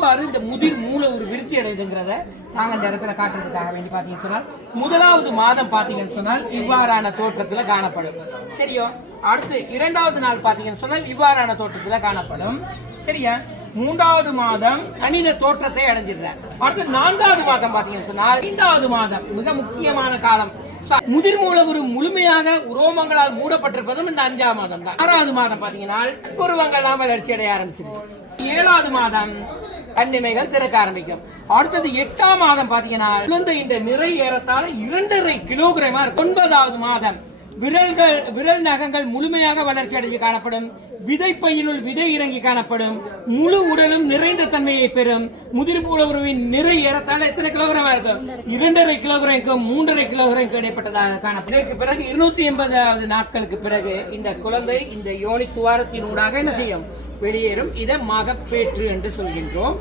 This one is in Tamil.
எவ்வாறு இந்த முதிர் மூல ஒரு விருத்தி அடையுதுங்கிறத நாங்க இந்த இடத்துல காட்டுறதுக்காக வேண்டி பாத்தீங்கன்னு சொன்னால் முதலாவது மாதம் பாத்தீங்கன்னு சொன்னால் இவ்வாறான தோற்றத்துல காணப்படும். சரியோ? அடுத்து 2வது நாள் பாத்தீங்கன்னு சொன்னால் இவ்வாறான தோற்றத்துல காணப்படும். சரியா? 3வது மாதம் மனித தோற்றத்தை அடைஞ்சிடுற. அடுத்து 4வது மாதம் பாத்தீங்கன்னு சொன்னால் 5வது மாதம் மிக முக்கியமான காலம். முதிர் மூலவுரு முழுமையாக உரோமங்களால் மூடப்பட்டிருப்பதும் இந்த 5ஆம் மாதம் தான். 6வது மாதம் பாத்தீங்கன்னா புருவங்கள்லாம் வளர்ச்சி அடைய ஆரம்பிச்சிருக்கு. 7வது மாதம் கண்ணிமைகள் திறக்க ஆரம்பிக்கும். அடுத்தது 8ஆம் மாதம் பாத்தீங்கன்னா குழந்தையின் நிறை ஏறத்தாழ 2.5 கிலோகிராமா இருக்கும். 9வது மாதம் விரல் நகங்கள் முழுமையாக வளர்ச்சி அடைஞ்சு காணப்படும். விதைப்பையினுள் விதை இறங்கி காணப்படும். முழு உடலும் நிறைந்த தன்மையை பெறும். முதிர் மூலவுருவின் நிறை ஏறத்தாழ எத்தனை கிலோகிராமா இருக்கும்? 2.5 கிலோகிராமுக்கும் 3.5 கிலோகிராமுக்கு இடைப்பட்டதாக காணப்படும். இதற்கு பிறகு 280வது நாட்களுக்கு பிறகு இந்த குழந்தை இந்த யோனி துவாரத்தின் ஊடாக என்ன செய்யும்? வெளியேறும். இதை மகப்பேற்று என்று சொல்கின்றோம்.